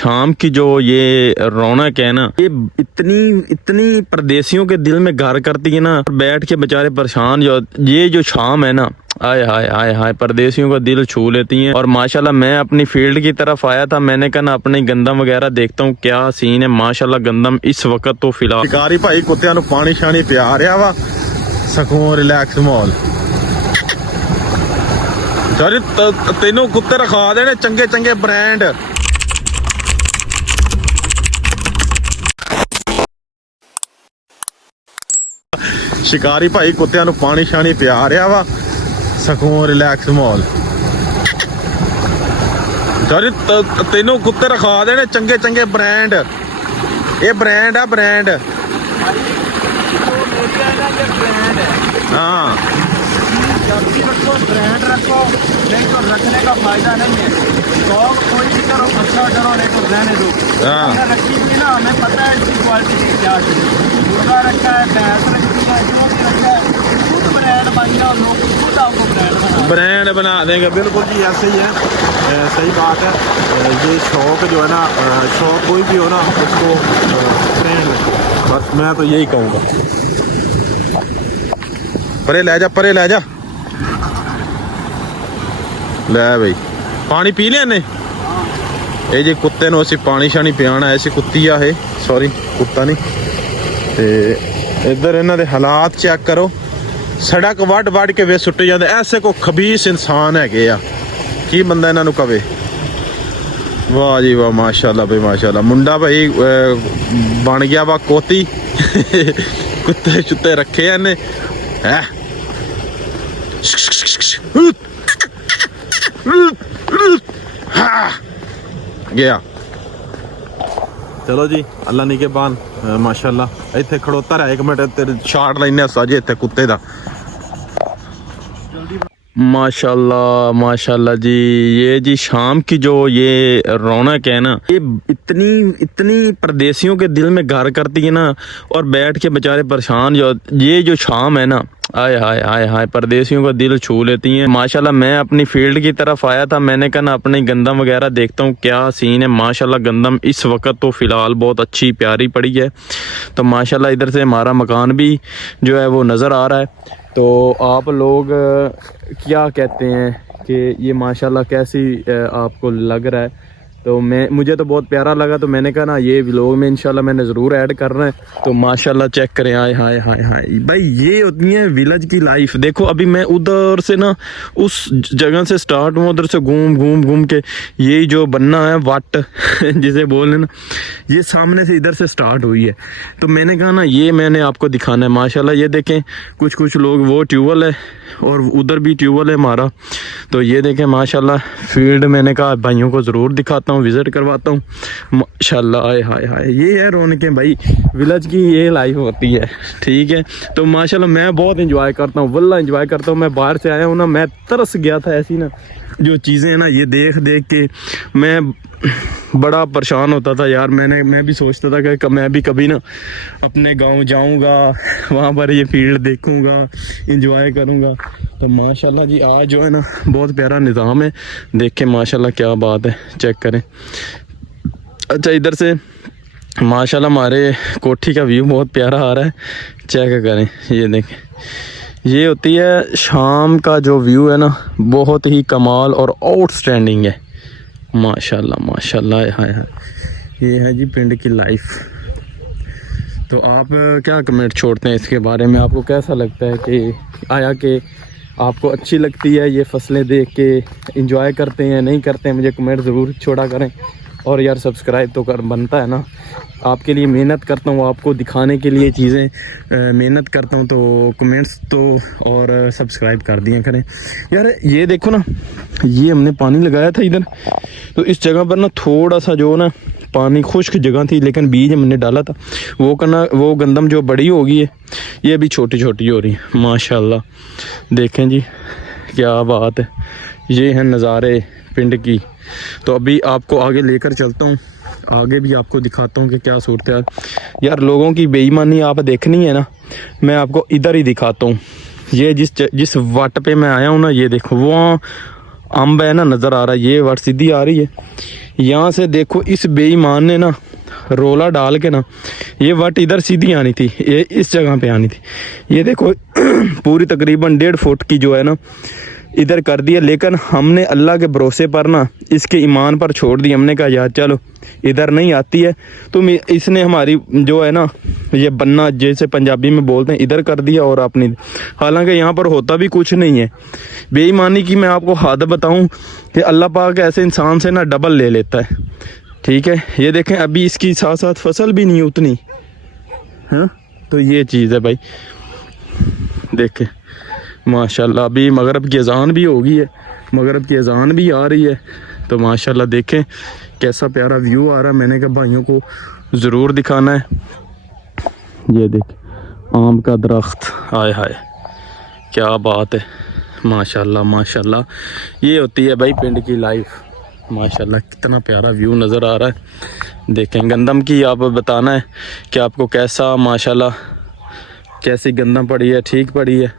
शाम की जो ये रौनक है ना, ये इतनी इतनी परदेसियों के दिल में घर करती है ना। बैठ के बेचारे परेशान ये जो शाम है ना, आय हाय हाय हाय, परदेसियों का दिल छू लेती हैं। और माशाल्लाह मैं अपनी फील्ड की तरफ आया था, मैंने कहा ना अपने गंदम वगैरह देखता हूँ क्या सीन है। माशाल्लाह गंदम इस वक्त तो फिलहाल शिकारी भाई कुत्तिਆਂ ਨੂੰ पानी शानी पिया रहा वा, ਸਕੂਨ रिलैक्स माहौल। सारे तेनों कुत्ते रखा देने चंगे चंगे ब्रांड। शिकारी भाई कुत्तिਆਂ ਨੂੰ पानी शानी पिया रहा वा, ਸਕੂਨ रिलैक्स माहौल। सारे तेनों कुत्ते रखा देने चंगे चंगे ब्रांड। ये ब्रांड है ब्रांड। हाँ रखो ब्रांड रखो, नहीं तो रखने का फायदा नहीं है। शौक कोई भी करो, अच्छा करो, नहीं तो रहने दो। रखी थी ना, हमें पता है इसकी क्वालिटी क्या है। मुर्गा रखा है, भैंस रखी है, जो भी रखा है, खुद ब्रांड बन जाओ, लोग खुद आपको ब्रांड बना देंगे। बिल्कुल जी ऐसे ही है, सही बात है। ये शौक जो है ना, शौक कोई भी हो ना, उसको ब्रांड रखो, बस मैं तो यही कहूँगा। परे ले जा, परे ले जा। ले भाई पानी पी लिया ने। ये जी कुत्ते ਨੂੰ ਅਸੀਂ पानी शानी पियाना है। ऐसी कुत्ती आ है, सॉरी कुत्ता नहीं। ते इधर इन्हों के हालात चेक करो, सड़क वड वड के वे सुट्टे जाते। ऐसे को खबीस इंसान है की बंदा इन्हों कवे। वाह जी वाह, माशाल्लाह भाई माशाल्लाह। मुंडा भाई बन गया वा कोती। कुत्ते चुत्ते रखे इन्हें है। गया चलो जी, अल्लाह नी के बान माशाल्लाह। इत्थे खड़ोता रहा 1 मिनट, तेरे शाट लेने साजे इत्थे कुत्ते दा। माशाल्लाह माशाल्लाह जी। ये जी शाम की जो ये रौनक है ना, ये इतनी इतनी परदेसियों के दिल में घर करती है ना। और बैठ के बेचारे परेशान ये जो शाम है ना, आय हाय हाय हाय, परदेसियों का दिल छू लेती हैं। माशाल्लाह मैं अपनी फील्ड की तरफ आया था, मैंने कहा ना अपने गंदम वगैरह देखता हूँ क्या सीन है। माशाल्लाह गंदम इस वक्त तो फ़िलहाल बहुत अच्छी प्यारी पड़ी है। तो माशाल्लाह इधर से हमारा मकान भी जो है वो नज़र आ रहा है। तो आप लोग क्या कहते हैं कि ये माशाल्लाह कैसी आपको लग रहा है? तो मुझे तो बहुत प्यारा लगा, तो मैंने कहा ना ये व्लॉग में इंशाल्लाह मैंने ज़रूर ऐड करना है। तो माशाल्लाह चेक करें, आए हाय हाय हाय भाई, ये होती है विलेज की लाइफ। देखो अभी मैं उधर से ना उस जगह से स्टार्ट हुआ, उधर से घूम के ये जो बनना है वाट जिसे बोल ना, ये सामने से इधर से स्टार्ट हुई है। तो मैंने कहा ना ये मैंने आपको दिखाना है। माशाल्लाह ये देखें, कुछ लोग, वो ट्यूबवेल है और उधर भी ट्यूबवेल है हमारा। तो ये देखें माशाल्लाह फील्ड, मैंने कहा भाइयों को ज़रूर दिखाता हूँ, विज़िट करवाता हूँ। माशाल्लाह आए हाय हाय, ये है रौनकें भाई, विलेज की ये लाइफ होती है। ठीक है, तो माशाल्लाह मैं बहुत इंजॉय करता हूँ, वल्ला इंजॉय करता हूँ। मैं बाहर से आया हूँ ना, मैं तरस गया था ऐसी ना जो चीज़ें ना, ये देख के मैं बड़ा परेशान होता था यार। मैं भी सोचता था कि मैं भी कभी ना अपने गांव जाऊंगा, वहाँ पर ये फील्ड देखूंगा, इंजॉय करूंगा। तो माशाल्लाह जी आज जो है ना बहुत प्यारा निज़ाम है, देखें माशाल्लाह क्या बात है, चेक करें। अच्छा इधर से माशाल्लाह हमारे कोठी का व्यू बहुत प्यारा आ रहा है, चेक करें। ये देखें, ये होती है शाम का जो व्यू है ना, बहुत ही कमाल और आउटस्टैंडिंग है। माशाल्लाह माशाल्लाह हाय हाय, ये है जी पिंड की लाइफ। तो आप क्या कमेंट छोड़ते हैं इसके बारे में? आपको कैसा लगता है कि आया कि आपको अच्छी लगती है ये फसलें देख के, एंजॉय करते हैं नहीं करते हैं? मुझे कमेंट ज़रूर छोड़ा करें। और यार सब्सक्राइब तो कर बनता है ना, आपके लिए मेहनत करता हूँ, आपको दिखाने के लिए चीज़ें मेहनत करता हूँ। तो कमेंट्स तो और सब्सक्राइब कर दिया करें यार। ये देखो ना, ये हमने पानी लगाया था इधर, तो इस जगह पर ना थोड़ा सा जो ना पानी खुश्क जगह थी, लेकिन बीज हमने डाला था वो गंदम जो बड़ी हो गई है, ये भी छोटी छोटी हो रही है। माशाल्लाह देखें जी क्या बात है, ये हैं नज़ारे पिंड की। तो अभी आपको आगे लेकर चलता हूँ, आगे भी आपको दिखाता हूँ कि क्या सूरत है यार। लोगों की बेईमानी आप देखनी है ना, मैं आपको इधर ही दिखाता हूँ। ये जिस वट पे मैं आया हूँ ना, ये देखो वो अम्ब है ना, नज़र आ रहा है, ये वट सीधी आ रही है, यहाँ से देखो इस बेईमान ने ना रोला डाल के ना ये वट इधर सीधी आनी थी, ये इस जगह पे आनी थी। ये देखो पूरी तकरीबन 1.5 फुट की जो है ना इधर कर दिया, लेकिन हमने अल्लाह के भरोसे पर ना इसके ईमान पर छोड़ दी। हमने कहा यार चलो इधर नहीं आती है तो इसने हमारी जो है ना ये बन्ना जैसे पंजाबी में बोलते हैं इधर कर दिया और अपनी, हालांकि यहाँ पर होता भी कुछ नहीं है। बेईमानी की मैं आपको हद बताऊं कि अल्लाह पाक ऐसे इंसान से ना डबल ले लेता है, ठीक है। ये देखें अभी इसकी साथ साथ फसल भी नहीं उतनी है, तो ये चीज़ है भाई। देखें माशाल्लाह अभी मगरब की अजान भी हो गई है, मगरब की अजान भी आ रही है, तो माशाल्लाह देखें कैसा प्यारा व्यू आ रहा है। मैंने कहा भाइयों को ज़रूर दिखाना है। ये देख आम का दरख्त, हाय हाय क्या बात है, माशाल्लाह माशाल्लाह। ये होती है भाई पिंड की लाइफ। माशाल्लाह कितना प्यारा व्यू नज़र आ रहा है। देखें गंदम की आप बताना है कि आपको कैसा, माशाल्लाह कैसी गंदम पड़ी है, ठीक पड़ी है।